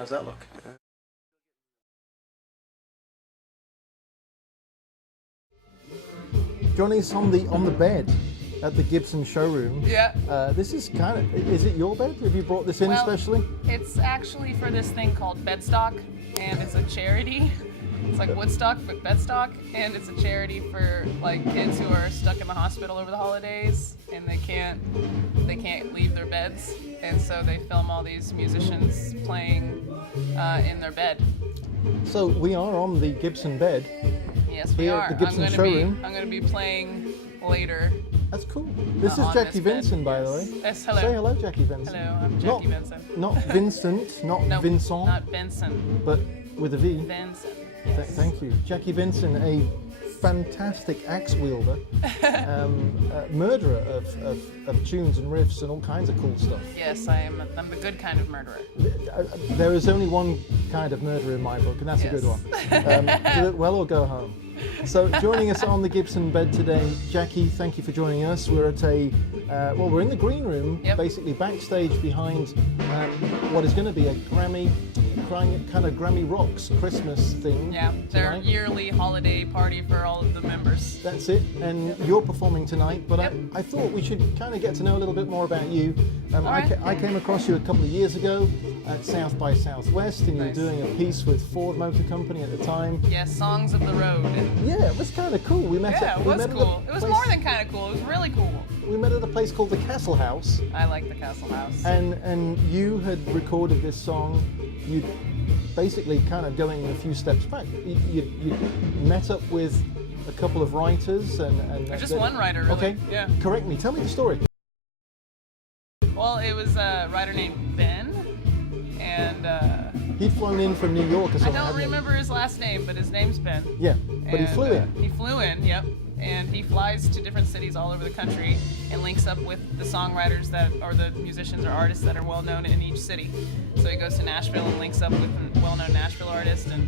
How's that look? Johnny's on the bed at the Gibson showroom. Yeah. This is kind of, is it your bed? Have you brought this in specially? It's actually for this thing called Bedstock, and it's a charity. It's like Woodstock, but Bedstock, and it's a charity for like kids who are stuck in the hospital over the holidays and they can't leave their beds, and so they film all these musicians playing in their bed. So we are on the Gibson bed. Yes, we here are. at the Gibson showroom. I'm going to be playing later. That's cool. This is Jackie Venson, by the way. Yes, hello. Say hello, Jackie Venson. Hello, I'm Jackie Venson. Not Vincent, not No, Vincent. not Venson. But with a V. Venson. Yes. Thank you. Jackie Venson, a fantastic axe wielder, murderer of tunes and riffs and all kinds of cool stuff. Yes, I'm the good kind of murderer. There is only one kind of murderer in my book, and that's a good one. Do it well or go home. So joining us on the Gibson bed today, Jackie, thank you for joining us. We're at we're in the green room, basically backstage behind what is going to be a kind of Grammy Rocks Christmas thing. Yeah, their tonight. Yearly holiday party for all of the members. That's it, and you're performing tonight, but I thought we should kind of get to know a little bit more about you. I came across you a couple of years ago at South by Southwest, and you were doing a piece with Ford Motor Company at the time. Yes, Songs of the Road. Yeah, it was kind of cool. It was cool. It was more than kind of cool. It was really cool. We met at a place called the Castle House. I like the Castle House. And you had recorded this song. You basically kind of going a few steps back. You met up with a couple of writers and just one writer, really. Okay. Yeah. Correct me. Tell me the story. Well, it was a writer named Ben, and he'd flown in from New York or something. I don't remember his last name, but his name's Ben. Yeah, but he flew in. He flew in, yep. And he flies to different cities all over the country and links up with the songwriters or the musicians or artists that are well known in each city. So he goes to Nashville and links up with a well-known Nashville artist, and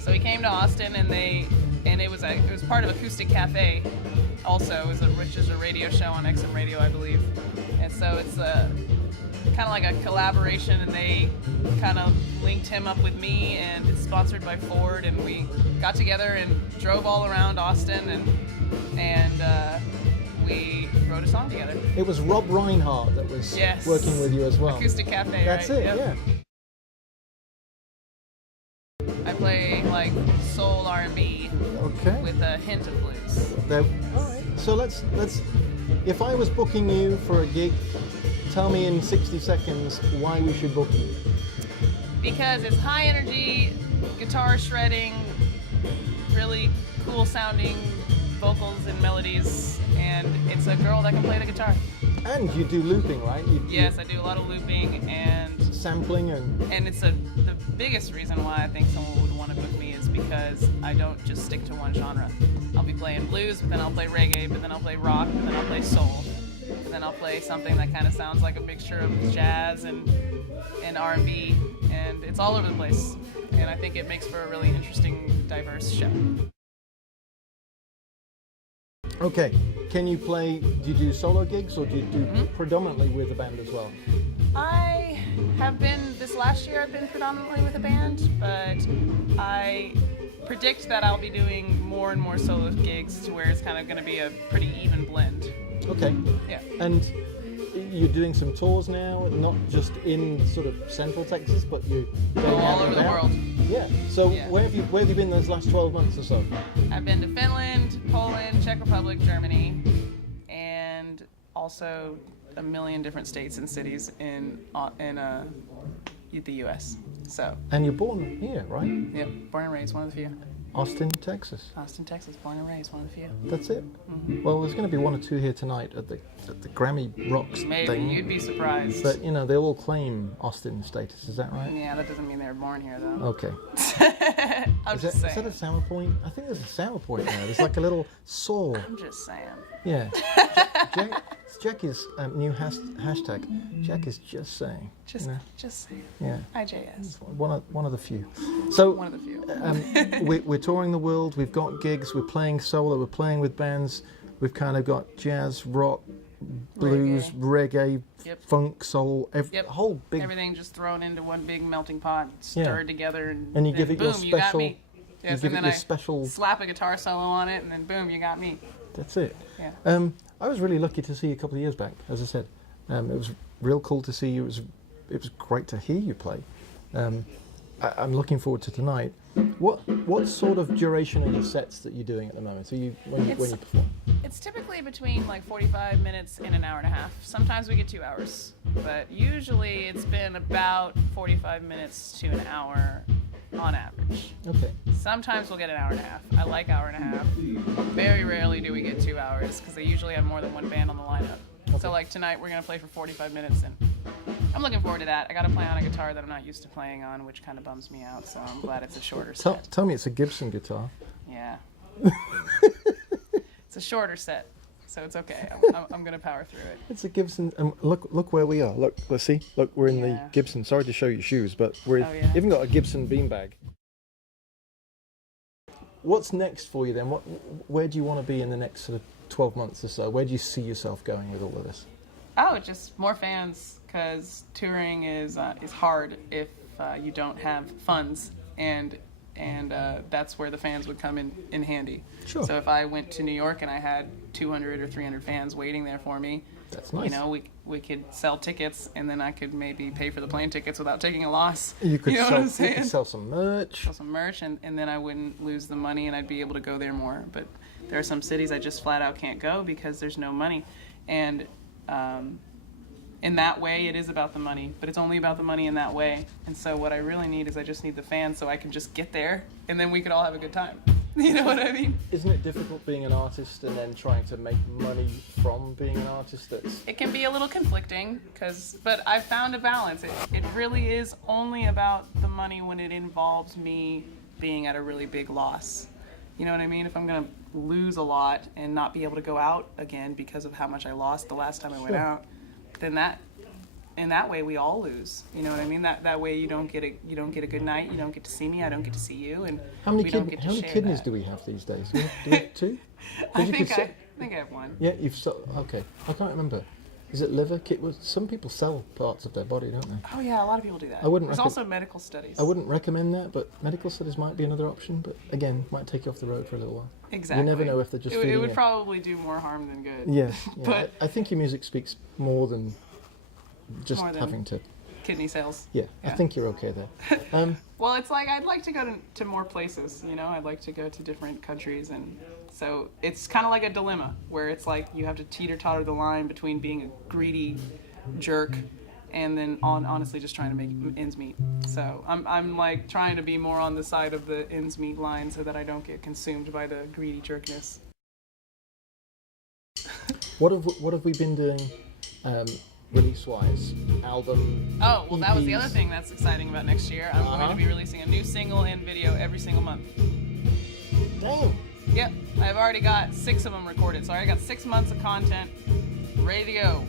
so he came to Austin, and it was part of Acoustic Cafe, also, which is a radio show on XM Radio, I believe. And so it's kind of like a collaboration, and they kind of linked him up with me, and it's sponsored by Ford, and we got together and drove all around Austin, and we wrote a song together. It was Rob Reinhardt that was working with you as well. Acoustic Cafe, That's right? it, Yep. yeah. I play like soul R&B with a hint of blues. All right. So let's. If I was booking you for a gig, tell me in 60 seconds why we should book you. Because it's high energy, guitar shredding, really cool sounding vocals and melodies, and it's a girl that can play the guitar. And you do looping, right? Yes, I do a lot of looping and sampling, and it's the biggest reason why I think someone would want to book me is because I don't just stick to one genre. I'll be playing blues, but then I'll play reggae, but then I'll play rock, but then I'll play soul, and then I'll play something that kind of sounds like a mixture of jazz and R&B, and it's all over the place. And I think it makes for a really interesting, diverse show. Okay, can you play, do you do solo gigs, or do you do predominantly with a band as well? I have been, this last year I've been predominantly with a band, but I predict that I'll be doing more and more solo gigs to where it's kind of going to be a pretty even blend. Okay. Yeah. And you're doing some tours now, not just in sort of central Texas, but you're going all over the world. Yeah. So where have you been those last 12 months or so? I've been to Finland, Poland, Czech Republic, Germany, and also a million different states and cities in the U.S. So. And you're born here, right? Yep, born and raised, one of the few. Austin, Texas. Austin, Texas, born and raised, one of the few. That's it. Well, there's going to be one or two here tonight at the Grammy Rocks Maybe, thing. you'd be surprised. But they all claim Austin status. Is that right? Yeah, that doesn't mean they were born here, though. Okay. I'm just saying. Is that a sour point? I think there's a sour point there. There's like a little saw. I'm just saying. Yeah. Jackie's new hashtag. Jack is just saying. Just saying. Yeah. IJS. One of the few. So one of the few. we're touring the world. We've got gigs. We're playing solo. We're playing with bands. We've kind of got jazz, rock, blues, reggae, Yep. funk, soul, Yep. whole big. Everything just thrown into one big melting pot, stirred together, and And you then give it boom, your you got special. me. Yes, give and it then your I special. slap a guitar solo on it, and then boom, you got me. That's it. Yeah. I was really lucky to see you a couple of years back. As I said, it was real cool to see you. It was great to hear you play. I'm looking forward to tonight. What sort of duration are your sets that you're doing at the moment? So when you perform? It's typically between like 45 minutes and an hour and a half. Sometimes we get 2 hours, but usually it's been about 45 minutes to an hour on average. Okay. Sometimes we'll get an hour and a half. I like hour and a half. Very rarely do we get 2 hours because they usually have more than one band on the lineup. Okay. So like tonight we're gonna play for 45 minutes, and I'm looking forward to that. I gotta play on a guitar that I'm not used to playing on, which kind of bums me out. So I'm glad it's a shorter set. Tell me it's a Gibson guitar. Yeah. It's a shorter set, so it's okay. I'm gonna power through it. It's a Gibson. Look where we are. Look, let's see. Look, we're in the Yeah. Gibson. Sorry to show you shoes, but we're Oh, yeah. even got a Gibson beanbag. What's next for you then? Where do you want to be in the next sort of 12 months or so? Where do you see yourself going with all of this? Oh, just more fans, because touring is hard if you don't have funds, and that's where the fans would come in handy. Sure. So if I went to New York and I had 200 or 300 fans waiting there for me, That's nice. you know, we could sell tickets, and then I could maybe pay for the plane tickets without taking a loss. You could know what sell. I'm You saying? could sell some merch. Sell some merch, and then I wouldn't lose the money, and I'd be able to go there more. But there are some cities I just flat out can't go because there's no money. And in that way, it is about the money, but it's only about the money in that way. And so what I really need is I just need the fans so I can just get there, and then we could all have a good time. You know what I mean? Isn't it difficult being an artist and then trying to make money from being an artist? It can be a little conflicting, but I've found a balance. It really is only about the money when it involves me being at a really big loss. You know what I mean? If I'm going to lose a lot and not be able to go out again because of how much I lost the last time I went Sure. out, then in that way we all lose. You know what I mean? That way you don't get a good night. You don't get to see me. I don't get to see you, and How many, we don't get to how many share kidneys that. do we have these days? Do we have two? I You could think I have one. Yeah, okay. I can't remember. Is it liver? Some people sell parts of their body, don't they? Oh yeah, a lot of people do that. I wouldn't There's reckon- also medical studies. I wouldn't recommend that, but medical studies might be another option. But again, might take you off the road for a little while. Exactly. You never know if they're just It feeding would you. probably do more harm than good. Yes, yeah. But- I think your music speaks more than just More than- having to. Kidney sales. Yeah, I Yeah. think you're okay there. Well, it's like I'd like to go to more places, you know? I'd like to go to different countries, and so it's kind of like a dilemma where it's like you have to teeter-totter the line between being a greedy jerk and then honestly just trying to make ends meet. So I'm like trying to be more on the side of the ends meet line so that I don't get consumed by the greedy jerkness. What have we been doing release-wise? Album? Oh, well, that was the EPs? other thing that's exciting about next year. I'm going to be releasing a new single and video every single month. Damn. Yep, I've already got 6 of them recorded, so I got 6 months of content ready to go.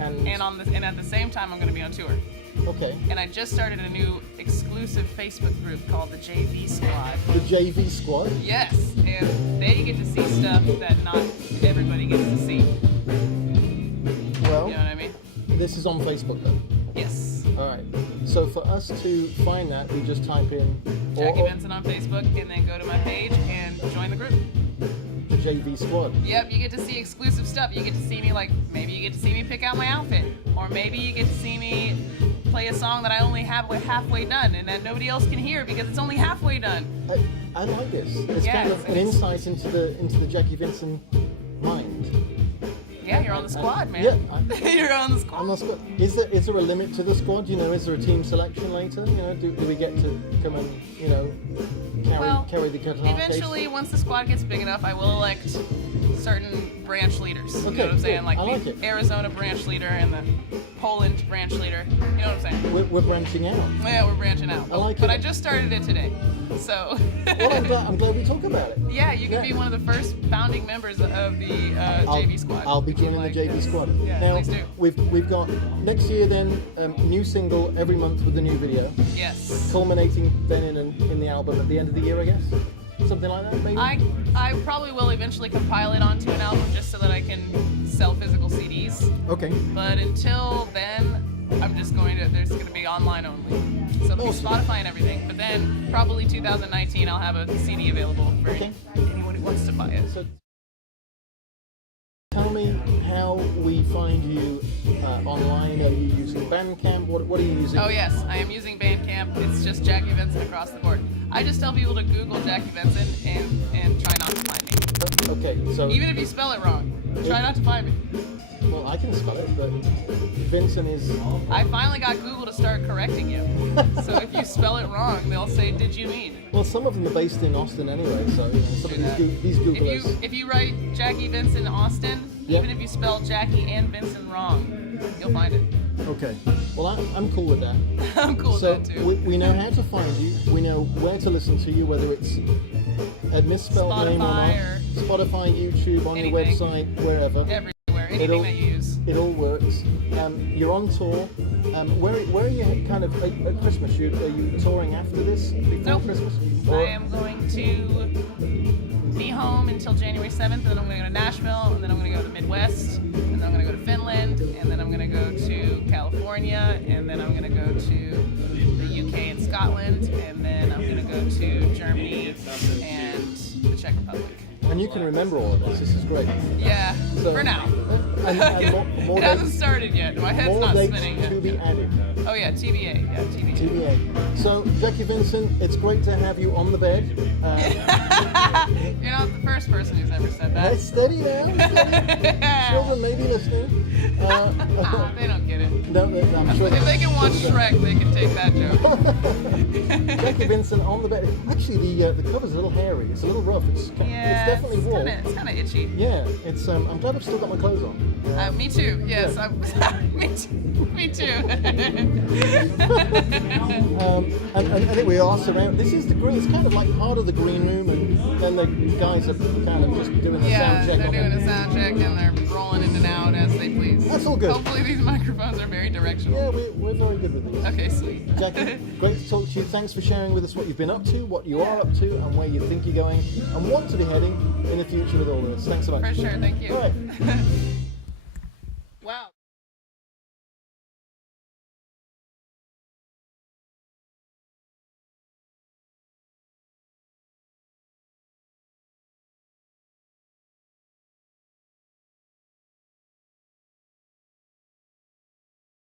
And And at the same time, I'm going to be on tour. okay, And I just started a new exclusive Facebook group called the JV Squad. the JV Squad. Yes, and they get to see stuff that not everybody gets to see. Well, You know what I mean? this is on Facebook though. Yes. All right. So for us to find that, we just type in Jackie or Venson on Facebook, and then go to my page and join the group. the JV Squad. Yep, you get to see exclusive stuff. You get to see me, like, maybe you get to see me pick out my outfit. Or maybe you get to see me play a song that I only have halfway done and that nobody else can hear because it's only halfway done. I like this. It's Yeah, kind of an it's- insight into the Jackie Vincent mind. Yeah, you're on the squad, man. Yeah, You're on the squad. On the squad. Is there a limit to the squad? You know, is there a team selection later? You know, do we get to come and carry the guitar Eventually, case? once the squad gets big enough, I will elect certain branch leaders. You Okay, know what I'm saying? good. Like I like the it. Arizona branch leader and the Poland branch leader. You know what I'm saying? We're branching out. Yeah, we're branching out. I like but it. I just started it today. So, Well, I'm glad we talk about it. yeah, you can Yeah. be one of the first founding members of the JV squad. I'll be if you'd joining like. the JV squad. Yeah, Now please do. we've got next year then new single every month with a new video, Yes. culminating then in the album at the end of the year, I guess. something like that, maybe? I probably will eventually compile it onto an album just so that I can sell physical CDs. Okay. But until then, I'm just there's going to be online only. So there'll be Awesome. Spotify and everything. But then probably 2019, I'll have a CD available for anyone who wants to buy it. So tell me how we find you online. Are you using Bandcamp? What are you using? Oh yes, I am using Bandcamp. It's just Jackie Venson across the board. I just tell people to Google Jackie Venson and try not to find me. Okay, so Even if you spell it wrong, try not to find me. well, I can spell it, but Venson is. I finally got Google to start correcting you. So if you spell it wrong, they'll say, "Did you mean?" Well, some of them are based in Austin anyway, so some Do of that. these Googlers. If you write Jackie Venson Austin, Yep. even if you spell Jackie and Venson wrong, you'll find it. Okay. Well, I'm cool with that. I'm cool So with that too. we know how to find you. We know where to listen to you, whether it's a misspelled name or not. Spotify or Spotify, YouTube, on your anything. website, wherever. Everywhere, anything that you use. It all works. You're on tour. Where are you kind of at Christmas? Are you touring after this? Before Nope. Christmas? I am going to be home until January 7th, and then I'm going to go to Nashville, and then I'm going to go to the Midwest, and then I'm going to go to Finland, and then I'm going to go to California, and then I'm going to go to the UK and Scotland, and then I'm going to go to Germany and the Czech Republic. And you can remember all of this. This is great. Yeah, So- for now. And more It hasn't dates, started yet. My head's more not dates spinning to yet. be added. Oh yeah, TBA. Yeah, TBA. TBA. So, Jackie Venson, it's great to have you on the bed. You're not the first person who's ever said Hey, that. steady now. Steady. Children may be listening. They don't get it. No, I'm sure If they can watch Shrek, they can take that joke. Jackie Venson on the bed. Actually, the cover's a little hairy. It's a little rough. It's Yeah, definitely warm. It's kind of itchy. Yeah, it's. I'm glad I've still got my clothes on. Me too. Yes, me too. Me too. And I think we are surrounded. This is the green. It's kind of like part of the green room, and then the guys are kind of just doing the Yeah, sound check. they're on doing it. a sound check and they're rolling in and out as they please. That's all good. Hopefully these microphones are very directional. Yeah, we're very good with this. Okay, sweet. Jackie, great to talk to you. Thanks for sharing with us what you've been up to, what you are up to, and where you think you're going, and want to be heading in the future with all of this. Thanks so much. For sure. Thank you. All right.